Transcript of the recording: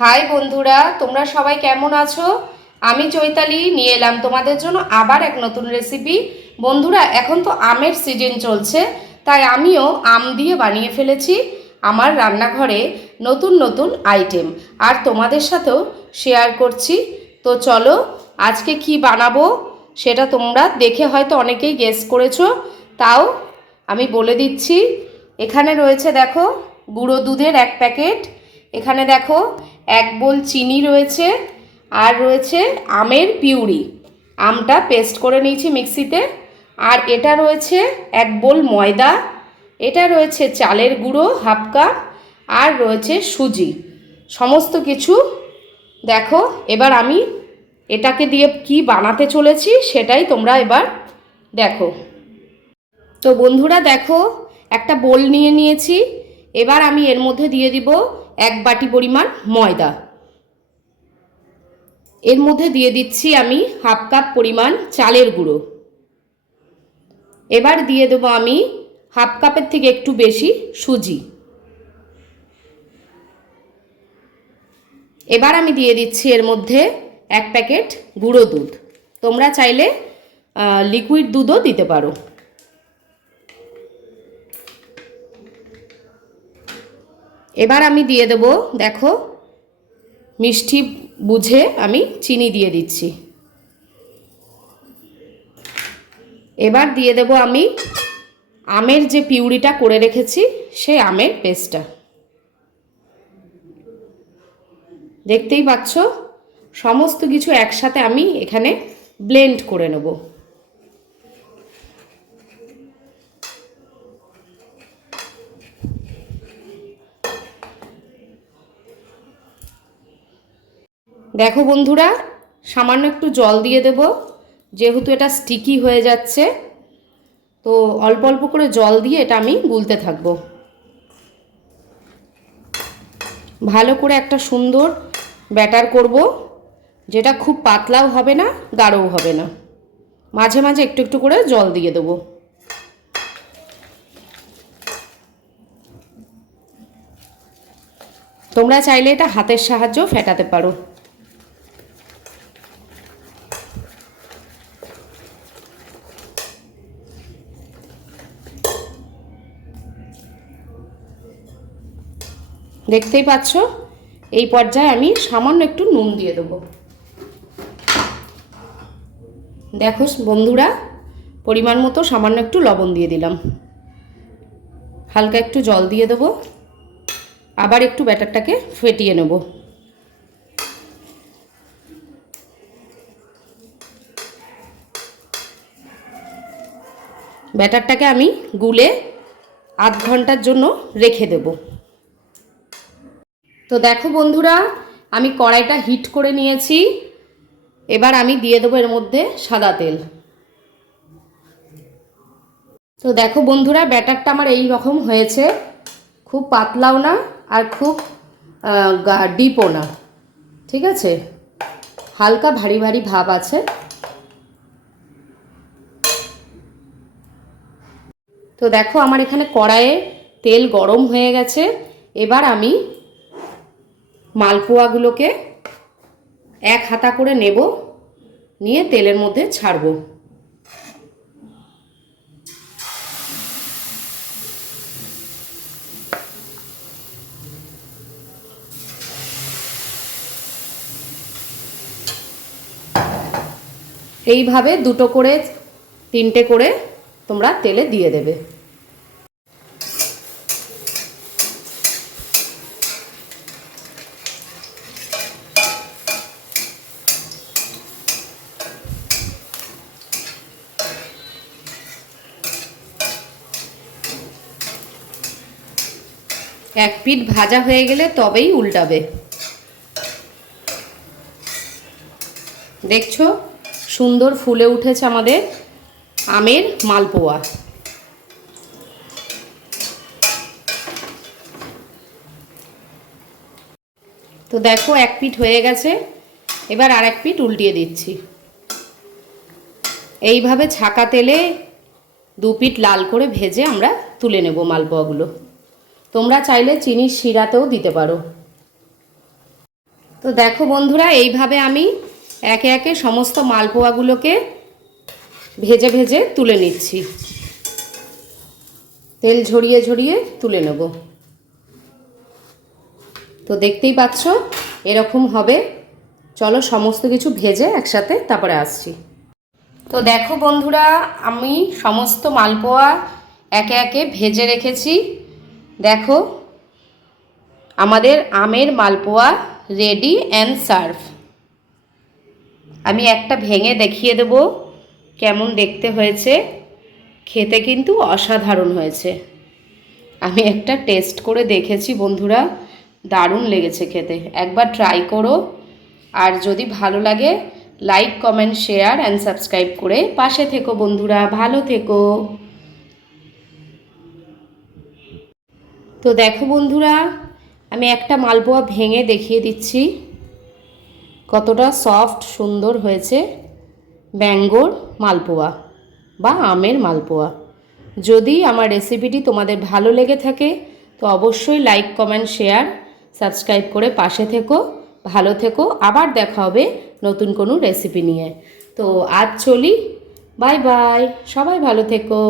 High বন্ধুরা, তোমরা সবাই কেমন আছো? আমি চৈতালি, নিয়ে এলাম তোমাদের জন্য আবার এক নতুন রেসিপি বন্ধুরা, এখন তো আমের সিজন চলছে, তাই আমিও আম দিয়ে বানিয়ে ফেলেছি আমার রান্নাঘরে নতুন নতুন আইটেম আর তোমাদের সাথেও শেয়ার করছি। তো চলো, আজকে কি বানাবো সেটা তোমরা দেখে হয়তো অনেকেই গেস করেছ। তাও আমি বলে দিচ্ছি, এখানে রয়েছে দেখো গুঁড়ো দুধের এক প্যাকেট এখানে দেখো এক বোল চিনি রয়েছে আর রয়েছে আমের পিউরি। আমটা পেস্ট করে নিয়েছি মিক্সিতে। আর এটা রয়েছে এক বোল ময়দা। এটা রয়েছে চালের গুঁড়ো হাফ কাপ। আর রয়েছে সুজি। সমস্ত কিছু দেখো, এবার আমি এটাকে দিয়ে কি বানাতে চলেছি সেটাই তোমরা এবার দেখো। তো বন্ধুরা দেখো, একটা বোল নিয়ে নিয়েছি। এবার আমি এর মধ্যে দিয়ে দিব এক বাটি পরিমাণ ময়দা। এর মধ্যে দিয়ে দিচ্ছি আমি হাফ কাপ পরিমাণ চালের গুঁড়ো। এবার দিয়ে দেবো আমি হাফ কাপের থেকে একটু বেশি সুজি। এবার আমি দিয়ে দিচ্ছি এর মধ্যে এক প্যাকেট গুঁড়ো দুধ। তোমরা চাইলে লিকুইড দুধও দিতে পারো। এবার আমি দিয়ে দেব, দেখো, মিষ্টি বুঝে আমি চিনি দিয়ে দিচ্ছি। এবার দিয়ে দেব আমি আমের যে পিউরিটা করে রেখেছি সেই আমের পেস্টটা। দেখতেই পাচ্ছ? সমস্ত কিছু একসাথে আমি এখানে ব্লেন্ড করে নেব। দেখো বন্ধুরা, সামান্য একটু জল দিয়ে দেব। যেহেতু এটা স্টিকি হয়ে যাচ্ছে, তো অল্প অল্প করে জল দিয়ে এটা আমি গুলতে থাকব। ভালো করে একটা সুন্দর ব্যাটার করব, যেটা খুব পাতলাও হবে না, গাঢ়ও হবে না। মাঝে মাঝে একটু একটু করে জল দিয়ে দেবো। তোমরা চাইলে এটা হাতের সাহায্যেও ফেটাতে পারো। দেখতেই পাচ্ছ? এই পর্যায়ে আমি সামান্য একটু নুন দিয়ে দেবো। দেখো বন্ধুরা, পরিমাণ মতো সামান্য একটু লবণ দিয়ে দিলাম। হালকা একটু জল দিয়ে দেবো। আবার একটু ব্যাটারটাকে ফেটিয়ে নেব। ব্যাটারটাকে আমি গুলে আধ ঘণ্টার জন্য রেখে দেব। তো দেখো বন্ধুরা, আমি কড়াইটা হিট করে নিয়েছি। এবার আমি দিয়ে দেবো এর মধ্যে সাদা তেল। তো দেখো বন্ধুরা, ব্যাটারটা আমার এই রকম হয়েছে। খুব পাতলাও না আর খুব ডিপও না। ঠিক আছে? হালকা ভারী ভারী ভাব আছে। তো দেখো, আমার এখানে কড়াইয়ে তেল গরম হয়ে গেছে। এবার আমি মালপোয়াগুলোকে এক হাতা করে নেব, নিয়ে তেলের মধ্যে ছাড়বো। এইভাবে দুটো করে, তিনটে করে তোমরা তেলে দিয়ে দেবে। এক পিঠ ভাজা হয়ে গেলে তবেই উল্টাবে। দেখছ? সুন্দর ফুলে উঠেছে আমাদের আমের মালপোয়া। তো দেখো, এক পিঠ হয়ে গেছে। এবার আর এক পিঠ উল্টিয়ে দিচ্ছি। এইভাবে ছাকা তেলে দু পিঠ লাল করে ভেজে আমরা তুলে নেব মালপোয়াগুলো। তোমরা চাইলে চিনির শিরাতেও দিতে পারো। তো দেখো বন্ধুরা, এইভাবে আমি একে একে সমস্ত মালপোয়াগুলোকে ভেজে ভেজে তুলে নিচ্ছি। তেল ঝরিয়ে ঝরিয়ে তুলে নেব। তো দেখতেই পাচ্ছ, এরকম হবে। চলো সমস্ত কিছু ভেজে একসাথে তারপরে আসছি। তো দেখো বন্ধুরা, আমি সমস্ত মালপোয়া একে একে ভেজে রেখেছি। দেখো, আমাদের আমের মালপোয়া রেডি অ্যান্ড সার্ভ আমি একটা ভেঙে দেখিয়ে দেব কেমন দেখতে হয়েছে। খেতে কিন্তু অসাধারণ হয়েছে। আমি একটা টেস্ট করে দেখেছি বন্ধুরা, দারুণ লেগেছে খেতে। একবার ট্রাই করো। আর যদি ভালো লাগে like comment share and subscribe করে পাশে থেকো বন্ধুরা। ভালো থেকো। তো দেখো বন্ধুরা, আমি একটা মালপোয়া ভেঙে দেখিয়ে দিচ্ছি। কতটা সফট সুন্দর হয়েছে ব্যাঙ্গোর মালপোয়া বা আমের মালপোয়া। যদি আমার রেসিপিটি তোমাদের ভালো লেগে থাকে, তো অবশ্যই লাইক কমেন্ট শেয়ার সাবস্ক্রাইব করে পাশে থেকো, ভালো থেকো। আবার দেখা হবে নতুন কোনো রেসিপি নিয়ে। তো আজ চলি বাই বাই সবাই ভালো থেকো।